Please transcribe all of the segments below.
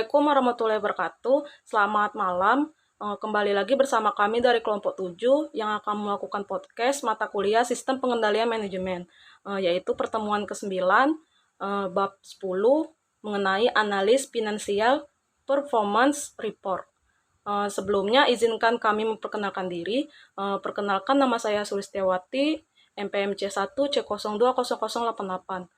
Assalamualaikum warahmatullahi wabarakatuh. Selamat malam. Kembali lagi bersama kami dari kelompok 7 yang akan melakukan podcast mata kuliah Sistem Pengendalian Manajemen, yaitu pertemuan ke-9, bab 10 mengenai analis finansial performance report. Sebelumnya izinkan kami memperkenalkan diri. Perkenalkan, nama saya Sulistiawati, MPMC 1 C020088.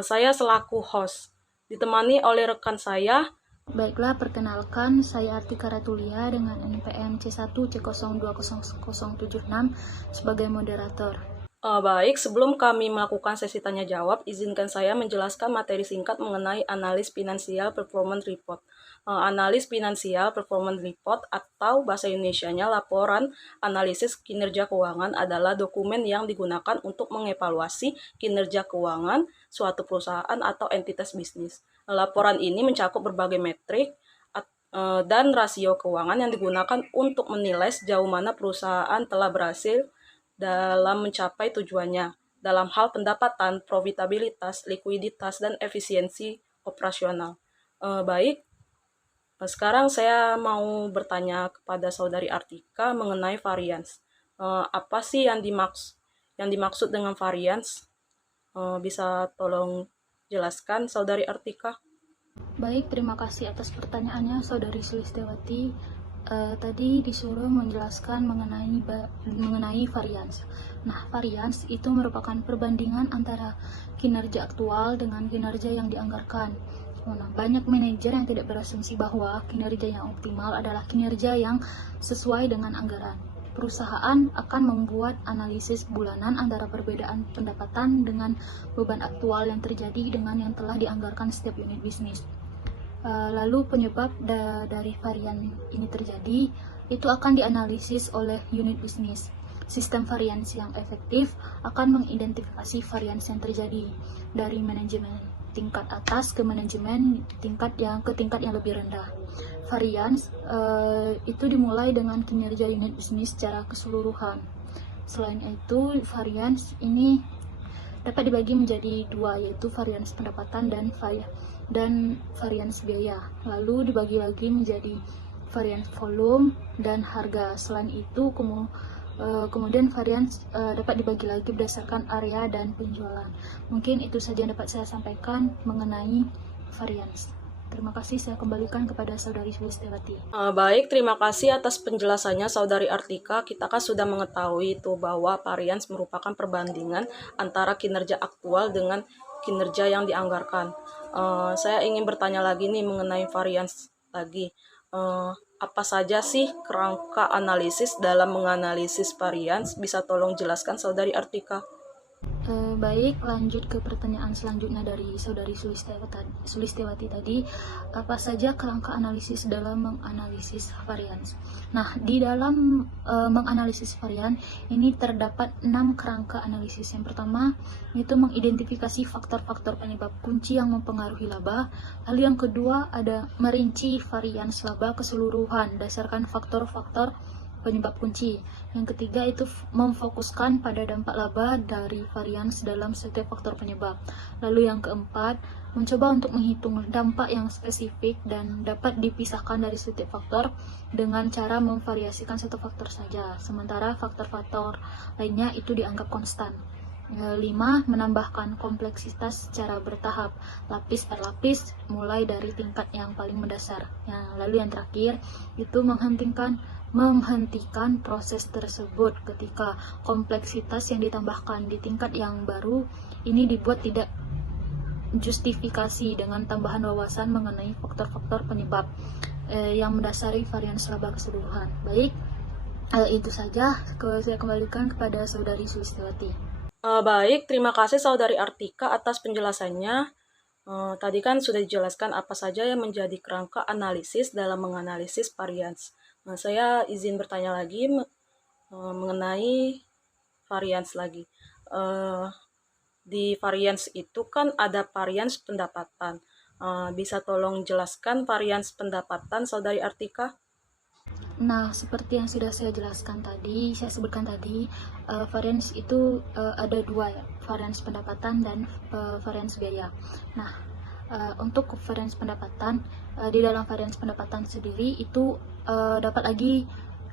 Saya selaku host, ditemani oleh rekan saya. Baiklah, perkenalkan, saya Artika Ratulia dengan NPM C1C020076 sebagai moderator. Baik, sebelum kami melakukan sesi tanya jawab, izinkan saya menjelaskan materi singkat mengenai analis finansial performance report. Analis finansial performance report atau bahasa Indonesianya laporan analisis kinerja keuangan adalah dokumen yang digunakan untuk mengevaluasi kinerja keuangan suatu perusahaan atau entitas bisnis. Laporan ini mencakup berbagai metrik dan rasio keuangan yang digunakan untuk menilai sejauh mana perusahaan telah berhasil dalam mencapai tujuannya dalam hal pendapatan, profitabilitas, likuiditas, dan efisiensi operasional. Baik, sekarang saya mau bertanya kepada Saudari Artika mengenai varians. Apa sih yang dimaksud dengan varians? Bisa tolong jelaskan, Saudari Artika? Baik, terima kasih atas pertanyaannya, Saudari Sulistiawati. Tadi disuruh menjelaskan mengenai varians. Nah, varians itu merupakan perbandingan antara kinerja aktual dengan kinerja yang dianggarkan. Nah, banyak manajer yang tidak berasumsi bahwa kinerja yang optimal adalah kinerja yang sesuai dengan anggaran. Perusahaan akan membuat analisis bulanan antara perbedaan pendapatan dengan beban aktual yang terjadi dengan yang telah dianggarkan setiap unit bisnis. Lalu penyebab dari varian ini terjadi itu akan dianalisis oleh unit bisnis. Sistem varians yang efektif akan mengidentifikasi varians yang terjadi dari manajemen tingkat atas ke manajemen tingkat yang lebih rendah. Varians itu dimulai dengan kinerja unit bisnis secara keseluruhan. Selain itu, varians ini dapat dibagi menjadi dua, yaitu varians pendapatan dan varians biaya. Lalu dibagi lagi menjadi varians volume dan harga. Selain itu, kemudian varians dapat dibagi lagi berdasarkan area dan penjualan. Mungkin itu saja yang dapat saya sampaikan mengenai varians. Terima kasih, saya kembalikan kepada Saudari Sulistiawati. Baik, terima kasih atas penjelasannya Saudari Artika. Kita kan sudah mengetahui itu bahwa varians merupakan perbandingan antara kinerja aktual dengan kinerja yang dianggarkan. Saya ingin bertanya lagi nih mengenai varians lagi. Apa saja sih kerangka analisis dalam menganalisis varians? Bisa tolong jelaskan Saudari Artika? Baik, lanjut ke pertanyaan selanjutnya dari Saudari Sulistiawati tadi. Apa saja kerangka analisis dalam menganalisis varians? Nah, di dalam menganalisis varian ini terdapat 6 kerangka analisis. Yang pertama itu mengidentifikasi faktor-faktor penyebab kunci yang mempengaruhi laba. Lalu yang kedua ada merinci varians laba keseluruhan berdasarkan faktor-faktor penyebab kunci. Yang ketiga itu memfokuskan pada dampak laba dari varians dalam setiap faktor penyebab. Lalu yang keempat, mencoba untuk menghitung dampak yang spesifik dan dapat dipisahkan dari setiap faktor dengan cara memvariasikan satu faktor saja, sementara faktor-faktor lainnya itu dianggap konstan. 5. Menambahkan kompleksitas secara bertahap, lapis per lapis, mulai dari tingkat yang paling mendasar. Lalu yang terakhir itu menghentikan proses tersebut ketika kompleksitas yang ditambahkan di tingkat yang baru ini dibuat tidak justifikasi dengan tambahan wawasan mengenai faktor-faktor penyebab yang mendasari varians laba keseluruhan. Baik, itu saja. Saya kembalikan kepada Saudari Sulistiawati. Baik, terima kasih Saudari Artika atas penjelasannya. Tadi kan sudah dijelaskan apa saja yang menjadi kerangka analisis dalam menganalisis varians. Saya izin bertanya lagi mengenai varians lagi. Di varians itu kan ada varians pendapatan. Bisa tolong jelaskan varians pendapatan, Saudari Artika? Nah, seperti yang sudah saya sebutkan tadi, varians itu ada dua ya, varians pendapatan dan varians biaya. Nah, Untuk varians pendapatan, di dalam varians pendapatan sendiri itu dapat lagi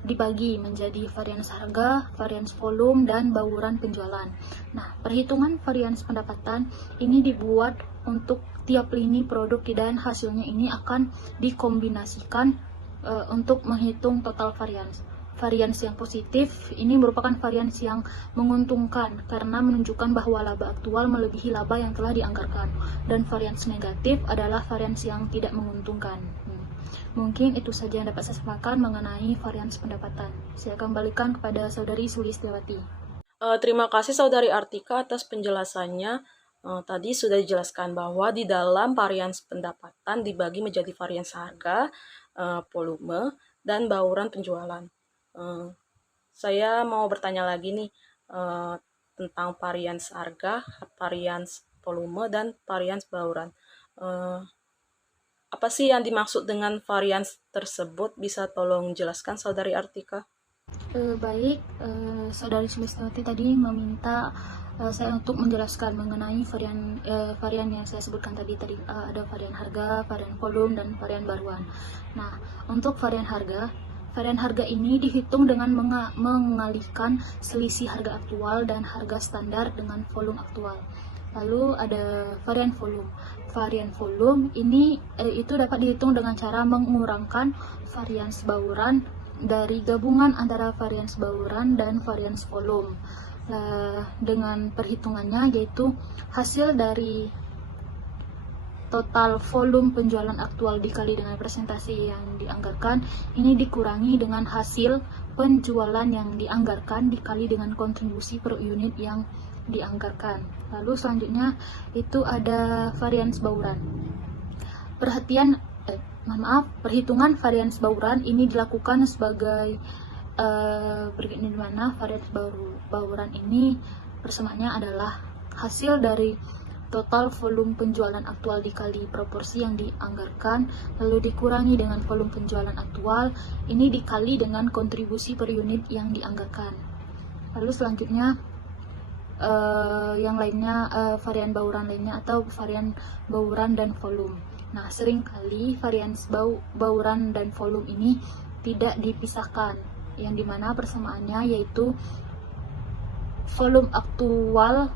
dibagi menjadi varians harga, varians volume, dan bauran penjualan. Nah, perhitungan varians pendapatan ini dibuat untuk tiap lini produk dan hasilnya ini akan dikombinasikan untuk menghitung total varians. Varians yang positif ini merupakan varians yang menguntungkan karena menunjukkan bahwa laba aktual melebihi laba yang telah dianggarkan, dan varians negatif adalah varians yang tidak menguntungkan. Mungkin itu saja yang dapat saya sampaikan mengenai varians pendapatan. Saya kembalikan kepada Saudari Sulistiawati. Terima kasih Saudari Artika atas penjelasannya. Tadi sudah dijelaskan bahwa di dalam varians pendapatan dibagi menjadi varians harga, volume, dan bauran penjualan. Saya mau bertanya lagi nih tentang varians harga, varians volume, dan varians bauran. Apa sih yang dimaksud dengan varians tersebut? Bisa tolong jelaskan Saudari Artika? Baik, Saudari Sulistiawati tadi meminta saya untuk menjelaskan mengenai varian yang saya sebutkan tadi ada varian harga, varian volume, dan varian baruan. Nah, untuk varian harga ini dihitung dengan mengalihkan selisih harga aktual dan harga standar dengan volume aktual. Lalu ada varian volume. Varian volume ini itu dapat dihitung dengan cara mengurangkan varians bauran dari gabungan antara varians bauran dan varians volume. Dengan perhitungannya yaitu hasil dari total volume penjualan aktual dikali dengan presentasi yang dianggarkan, ini dikurangi dengan hasil penjualan yang dianggarkan dikali dengan kontribusi per unit yang dianggarkan. Lalu selanjutnya itu ada varians bauran. Perhitungan varians bauran ini dilakukan sebagai berikut ini, di mana varians bauran ini persamaannya adalah hasil dari total volume penjualan aktual dikali proporsi yang dianggarkan, lalu dikurangi dengan volume penjualan aktual, ini dikali dengan kontribusi per unit yang dianggarkan. Lalu selanjutnya yang lainnya varian bauran lainnya atau varian bauran dan volume. Nah, seringkali varians bauran dan volume ini tidak dipisahkan, yang dimana persamaannya yaitu volume aktual,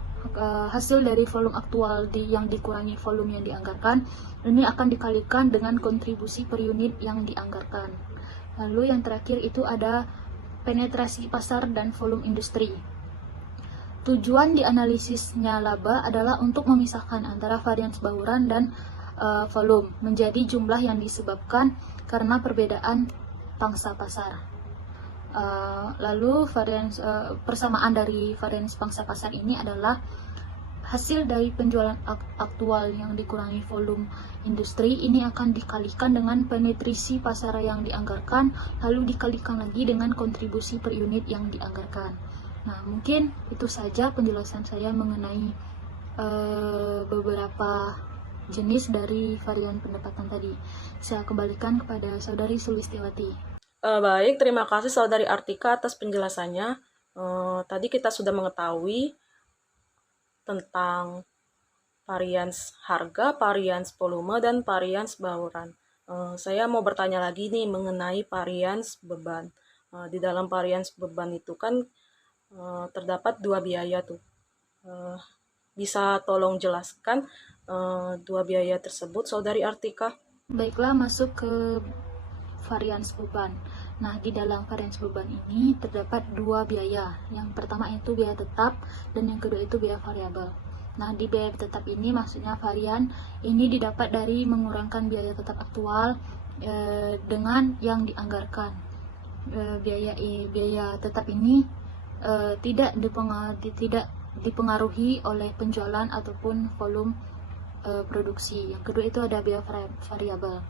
hasil dari volume aktual yang dikurangi volume yang dianggarkan, ini akan dikalikan dengan kontribusi per unit yang dianggarkan. Lalu yang terakhir itu ada penetrasi pasar dan volume industri. Tujuan dianalisisnya laba adalah untuk memisahkan antara varians bauran dan volume menjadi jumlah yang disebabkan karena perbedaan pangsa pasar. Lalu persamaan dari varians pangsa pasar ini adalah hasil dari penjualan aktual yang dikurangi volume industri, ini akan dikalikan dengan penetrasi pasar yang dianggarkan, lalu dikalikan lagi dengan kontribusi per unit yang dianggarkan. Nah, mungkin itu saja penjelasan saya mengenai beberapa jenis dari varian pendapatan tadi. Saya kembalikan kepada Saudari Sulistiawati. Baik, terima kasih Saudari Artika atas penjelasannya. Tadi kita sudah mengetahui tentang varians harga, varians volume, dan varians bauran. Saya mau bertanya lagi nih mengenai varians beban. Di dalam varians beban itu kan terdapat dua biaya tuh. Bisa tolong jelaskan dua biaya tersebut, Saudari Artika? Baiklah, masuk ke varians beban. Nah, di dalam varians beban ini terdapat dua biaya. Yang pertama itu biaya tetap dan yang kedua itu biaya variabel. Nah, di biaya tetap ini maksudnya varian ini didapat dari mengurangkan biaya tetap aktual dengan yang dianggarkan. Biaya tetap ini tidak dipengaruhi oleh penjualan ataupun volume produksi. Yang kedua itu ada biaya variabel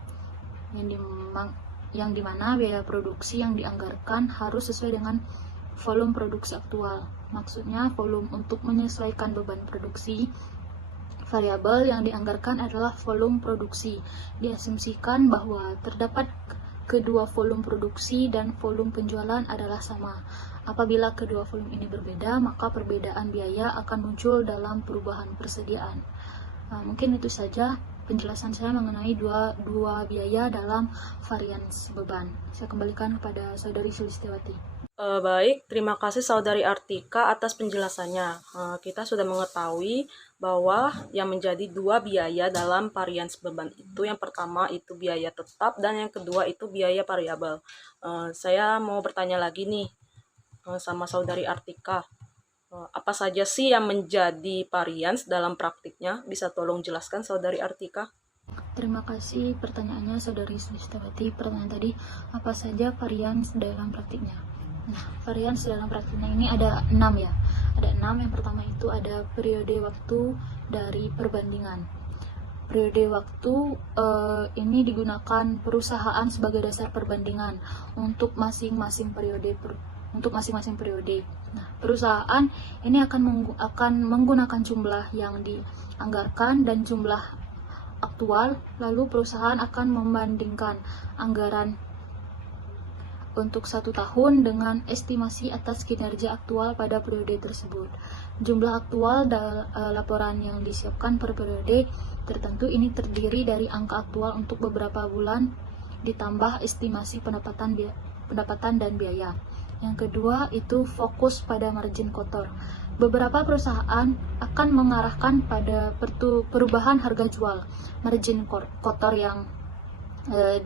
yang dimana biaya produksi yang dianggarkan harus sesuai dengan volume produksi aktual. Maksudnya volume untuk menyesuaikan beban produksi. Variabel yang dianggarkan adalah volume produksi. Diasumsikan bahwa terdapat kedua volume produksi dan volume penjualan adalah sama. Apabila kedua volume ini berbeda, maka perbedaan biaya akan muncul dalam perubahan persediaan. Mungkin itu saja penjelasan saya mengenai dua biaya dalam varians beban. Saya kembalikan kepada Saudari Sulistiawati. Baik, terima kasih Saudari Artika atas penjelasannya. Kita sudah mengetahui bahwa yang menjadi dua biaya dalam varians beban itu, yang pertama itu biaya tetap dan yang kedua itu biaya variabel. Saya mau bertanya lagi nih sama Saudari Artika. Apa saja sih yang menjadi varians dalam praktiknya? Bisa tolong jelaskan Saudari Artika? Terima kasih pertanyaannya Saudari Sulistiawati. Pertanyaan tadi, apa saja varians dalam praktiknya? Nah, varians dalam praktiknya ini ada 6 ya. Ada 6. Yang pertama itu ada periode waktu dari perbandingan. Periode waktu ini digunakan perusahaan sebagai dasar perbandingan untuk masing-masing periode. Nah, perusahaan ini akan menggunakan jumlah yang dianggarkan dan jumlah aktual, lalu perusahaan akan membandingkan anggaran untuk 1 tahun dengan estimasi atas kinerja aktual pada periode tersebut. Jumlah aktual laporan yang disiapkan per periode tertentu ini terdiri dari angka aktual untuk beberapa bulan ditambah estimasi pendapatan dan biaya. Yang kedua itu fokus pada margin kotor. Beberapa perusahaan akan mengarahkan pada perubahan harga jual. Margin kotor yang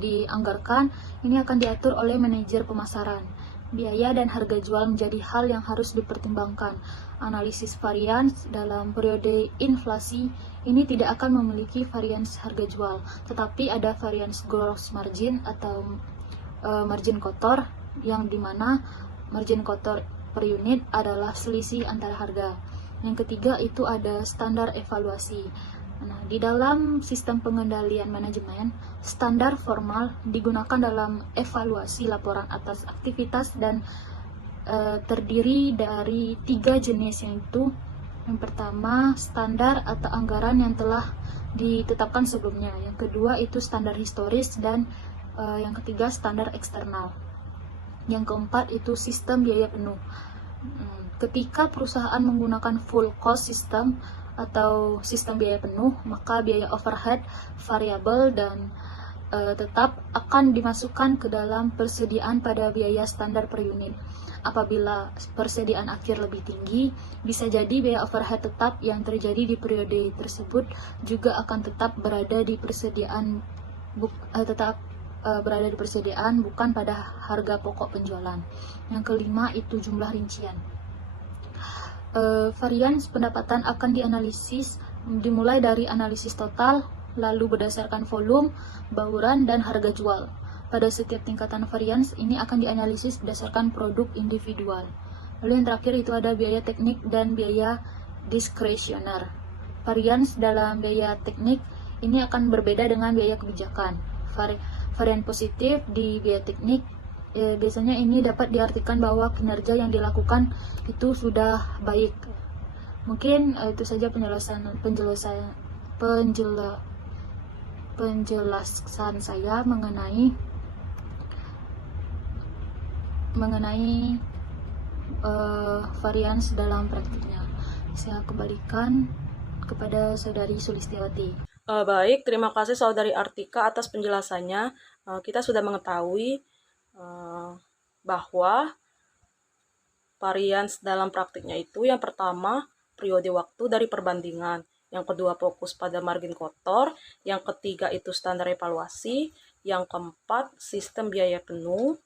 dianggarkan ini akan diatur oleh manajer pemasaran. Biaya dan harga jual menjadi hal yang harus dipertimbangkan. Analisis varians dalam periode inflasi ini tidak akan memiliki varians harga jual, tetapi ada varians gross margin atau margin kotor, yang dimana margin kotor per unit adalah selisih antara harga. Yang ketiga itu ada standar evaluasi. Nah, di dalam sistem pengendalian manajemen, standar formal digunakan dalam evaluasi laporan atas aktivitas dan terdiri dari 3 jenis, yaitu yang pertama standar atau anggaran yang telah ditetapkan sebelumnya. Yang kedua itu standar historis dan yang ketiga standar eksternal. Yang keempat itu sistem biaya penuh. Ketika perusahaan menggunakan full cost system atau sistem biaya penuh, maka biaya overhead, variabel, dan tetap akan dimasukkan ke dalam persediaan pada biaya standar per unit. Apabila persediaan akhir lebih tinggi, bisa jadi biaya overhead tetap yang terjadi di periode tersebut juga akan tetap berada di persediaan bukan pada harga pokok penjualan. Yang kelima itu jumlah rincian. Varians pendapatan akan dianalisis dimulai dari analisis total, lalu berdasarkan volume, bauran, dan harga jual. Pada setiap tingkatan varians ini akan dianalisis berdasarkan produk individual. Lalu yang terakhir itu ada biaya teknik dan biaya diskresioner. Varians dalam biaya teknik ini akan berbeda dengan biaya kebijakan. Varian positif di biaya teknik biasanya ini dapat diartikan bahwa kinerja yang dilakukan itu sudah baik. Mungkin itu saja penjelasan saya mengenai varians dalam praktiknya. Saya kembalikan kepada Saudari Sulistiawati. Baik, terima kasih Saudari Artika atas penjelasannya. Kita sudah mengetahui bahwa varians dalam praktiknya itu yang pertama periode waktu dari perbandingan, yang kedua fokus pada margin kotor, yang ketiga itu standar evaluasi, yang keempat sistem biaya penuh,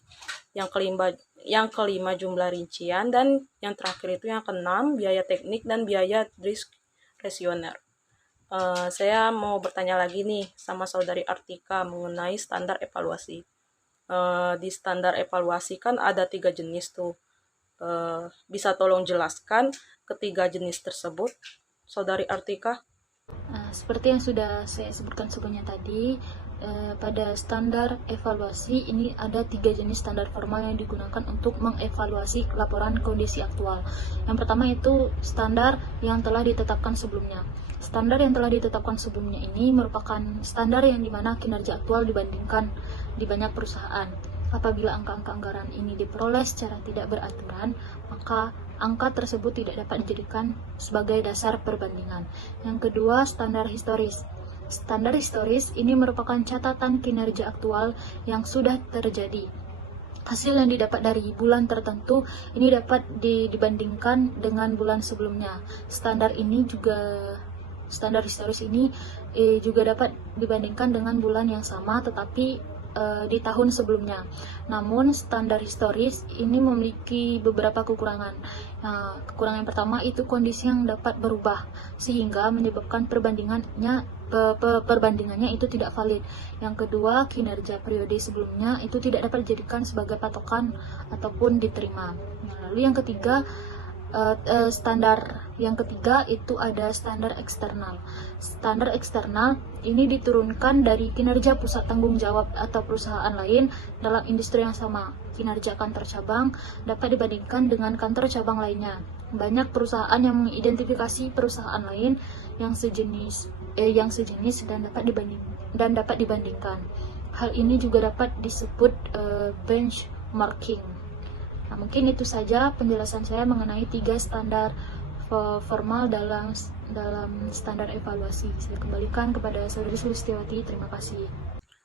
yang kelima jumlah rincian, dan yang terakhir itu yang keenam biaya teknik dan biaya diskresioner. Saya mau bertanya lagi nih sama Saudari Artika mengenai standar evaluasi. Di standar evaluasi kan ada 3 jenis tuh. Bisa tolong jelaskan ketiga jenis tersebut, Saudari Artika? Seperti yang sudah saya sebutkan sebelumnya tadi, pada standar evaluasi ini ada 3 jenis standar formal yang digunakan untuk mengevaluasi laporan kondisi aktual. Yang pertama itu standar yang telah ditetapkan sebelumnya. Standar yang telah ditetapkan sebelumnya ini merupakan standar yang dimana kinerja aktual dibandingkan di banyak perusahaan. Apabila angka-angka anggaran ini diperoleh secara tidak beraturan, maka angka tersebut tidak dapat dijadikan sebagai dasar perbandingan. Yang kedua, standar historis. Standar historis ini merupakan catatan kinerja aktual yang sudah terjadi. Hasil yang didapat dari bulan tertentu ini dapat dibandingkan dengan bulan sebelumnya. Standar historis ini juga dapat dibandingkan dengan bulan yang sama tetapi di tahun sebelumnya. Namun standar historis ini memiliki beberapa kekurangan. Nah, kekurangan yang pertama itu kondisi yang dapat berubah sehingga menyebabkan perbandingannya itu tidak valid. Yang kedua, kinerja periode sebelumnya itu tidak dapat dijadikan sebagai patokan ataupun diterima. Lalu yang ketiga, standar yang ketiga itu ada standar eksternal. Standar eksternal ini diturunkan dari kinerja pusat tanggung jawab atau perusahaan lain dalam industri yang sama. Kinerja kantor cabang dapat dibandingkan dengan kantor cabang lainnya. Banyak perusahaan yang mengidentifikasi perusahaan lain yang sejenis dan dapat dibandingkan. Hal ini juga dapat disebut benchmarking. Nah, mungkin itu saja penjelasan saya mengenai 3 standar formal dalam standar evaluasi. Saya kembalikan kepada Saudari Sulistiawati. Terima kasih.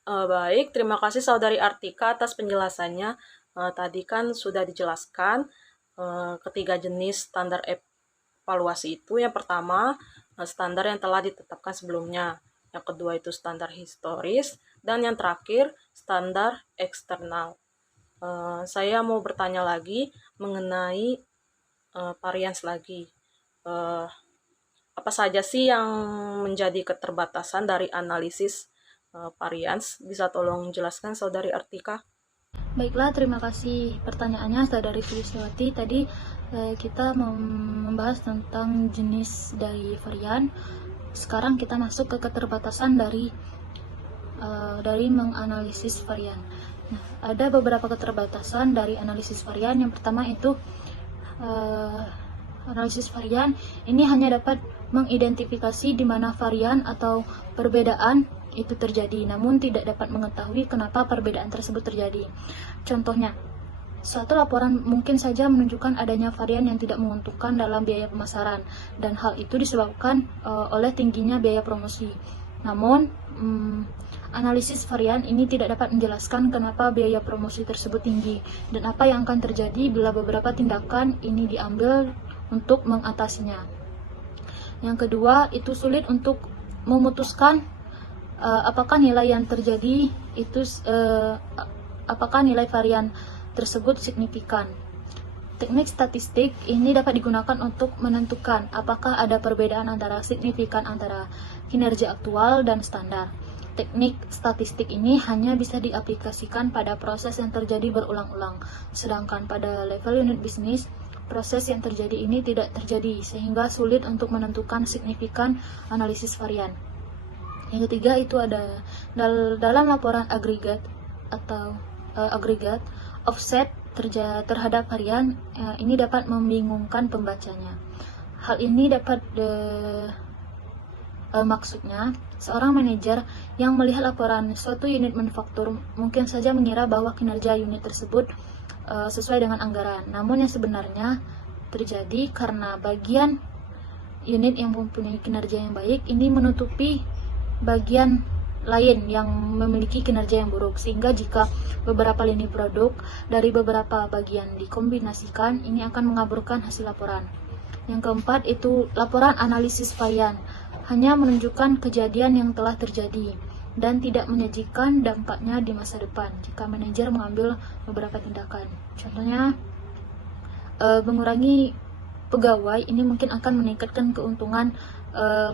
Baik, terima kasih Saudari Artika atas penjelasannya. Tadi kan sudah dijelaskan ketiga jenis standar evaluasi itu. Yang pertama, standar yang telah ditetapkan sebelumnya. Yang kedua itu standar historis. Dan yang terakhir, standar eksternal. Saya mau bertanya lagi mengenai varians lagi. Apa saja sih yang menjadi keterbatasan dari analisis varians? Bisa tolong jelaskan Saudari Artika? Baiklah, terima kasih pertanyaannya Saudari Sulistiawati. Tadi kita membahas tentang jenis dari varian. Sekarang kita masuk ke keterbatasan dari menganalisis varian. Nah, ada beberapa keterbatasan dari analisis varian. Yang pertama itu analisis varian ini hanya dapat mengidentifikasi di mana varian atau perbedaan itu terjadi, namun tidak dapat mengetahui kenapa perbedaan tersebut terjadi. Contohnya, suatu laporan mungkin saja menunjukkan adanya varian yang tidak menguntungkan dalam biaya pemasaran, dan hal itu disebabkan oleh tingginya biaya promosi. Namun, analisis varian ini tidak dapat menjelaskan kenapa biaya promosi tersebut tinggi dan apa yang akan terjadi bila beberapa tindakan ini diambil untuk mengatasinya. Yang kedua, itu sulit untuk memutuskan apakah nilai yang terjadi itu apakah nilai varian tersebut signifikan. Teknik statistik ini dapat digunakan untuk menentukan apakah ada perbedaan signifikan antara kinerja aktual dan standar. Teknik statistik ini hanya bisa diaplikasikan pada proses yang terjadi berulang-ulang, sedangkan pada level unit bisnis, proses yang terjadi ini tidak terjadi, sehingga sulit untuk menentukan signifikan analisis varian. Yang ketiga itu ada dalam laporan agregat atau offset terhadap varian ini dapat membingungkan pembacanya. Hal ini dapat maksudnya seorang manajer yang melihat laporan suatu unit manufaktur mungkin saja mengira bahwa kinerja unit tersebut sesuai dengan anggaran. Namun yang sebenarnya terjadi karena bagian unit yang mempunyai kinerja yang baik ini menutupi bagian lain yang memiliki kinerja yang buruk, sehingga jika beberapa lini produk dari beberapa bagian dikombinasikan, ini akan mengaburkan hasil laporan. Yang keempat itu laporan analisis varian hanya menunjukkan kejadian yang telah terjadi dan tidak menyajikan dampaknya di masa depan jika manajer mengambil beberapa tindakan. Contohnya, mengurangi pegawai ini mungkin akan meningkatkan keuntungan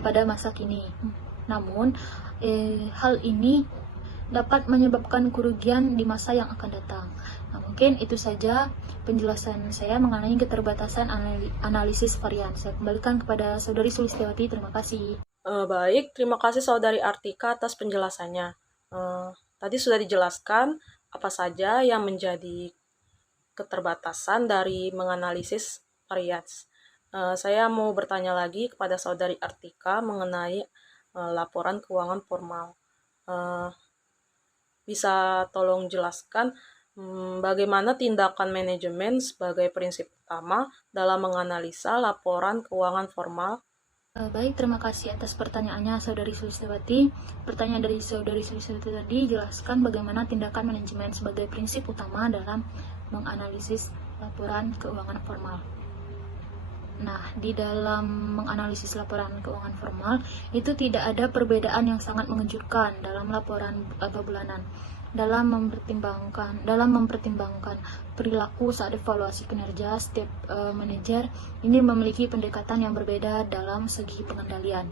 pada masa kini. Namun, hal ini dapat menyebabkan kerugian di masa yang akan datang. Nah, mungkin itu saja penjelasan saya mengenai keterbatasan analisis varian. Saya kembalikan kepada Saudari Sulistiawati. Terima kasih. Baik, terima kasih Saudari Artika atas penjelasannya. Tadi sudah dijelaskan apa saja yang menjadi keterbatasan dari menganalisis varians. Saya mau bertanya lagi kepada Saudari Artika mengenai laporan keuangan formal. Bisa tolong jelaskan bagaimana tindakan manajemen sebagai prinsip utama dalam menganalisa laporan keuangan formal? Baik, terima kasih atas pertanyaannya Saudari Sulistiawati. Pertanyaan dari Saudari Sulistiawati tadi jelaskan bagaimana tindakan manajemen sebagai prinsip utama dalam menganalisis laporan keuangan formal. Nah, di dalam menganalisis laporan keuangan formal, itu tidak ada perbedaan yang sangat mengejutkan dalam laporan bulanan. Dalam mempertimbangkan perilaku saat evaluasi kinerja, setiap manajer ini memiliki pendekatan yang berbeda dalam segi pengendalian.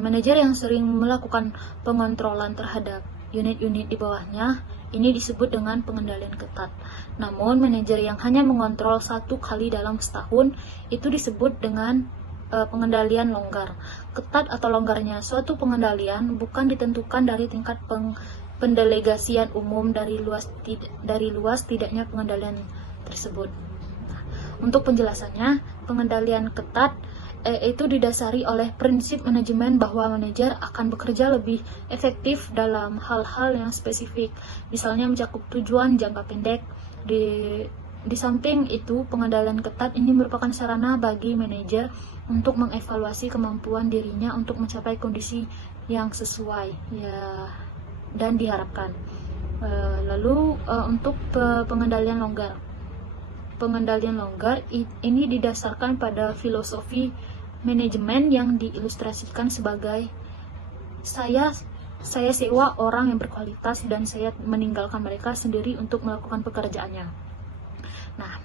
Manajer yang sering melakukan pengontrolan terhadap unit-unit di bawahnya ini disebut dengan pengendalian ketat. Namun manajer yang hanya mengontrol satu kali dalam setahun itu disebut dengan pengendalian longgar. Ketat atau longgarnya suatu pengendalian bukan ditentukan dari tingkat pendelegasian umum dari luas tidaknya pengendalian tersebut. Untuk penjelasannya, pengendalian ketat itu didasari oleh prinsip manajemen bahwa manajer akan bekerja lebih efektif dalam hal-hal yang spesifik, misalnya mencakup tujuan jangka pendek. Di samping itu, pengendalian ketat ini merupakan sarana bagi manajer untuk mengevaluasi kemampuan dirinya untuk mencapai kondisi yang sesuai ya dan diharapkan. Lalu untuk pengendalian longgar. Pengendalian longgar ini didasarkan pada filosofi manajemen yang diilustrasikan sebagai saya sewa orang yang berkualitas dan saya meninggalkan mereka sendiri untuk melakukan pekerjaannya. Nah,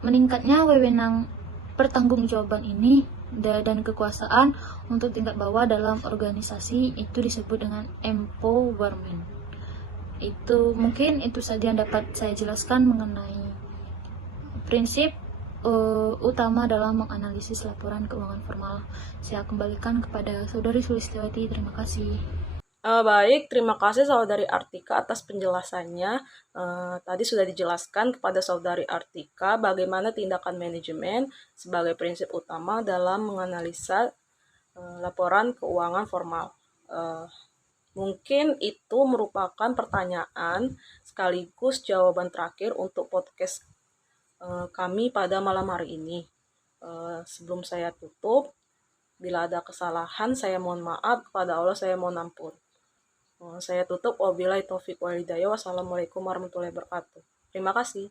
meningkatnya wewenang pertanggungjawaban ini dan kekuasaan untuk tingkat bawah dalam organisasi itu disebut dengan empowerment. Mungkin itu saja yang dapat saya jelaskan mengenai prinsip utama dalam menganalisis laporan keuangan formal. Saya kembalikan kepada Saudari Sulistiawati. Terima kasih. Baik, terima kasih Saudari Artika atas penjelasannya. Tadi sudah dijelaskan kepada Saudari Artika bagaimana tindakan manajemen sebagai prinsip utama dalam menganalisa laporan keuangan formal. Mungkin itu merupakan pertanyaan sekaligus jawaban terakhir untuk podcast kami pada malam hari ini. Sebelum saya tutup, bila ada kesalahan saya mohon maaf, kepada Allah saya mohon ampun. Saya tutup, wabillahi taufiq walhidayah. Wassalamualaikum warahmatullahi wabarakatuh. Terima kasih.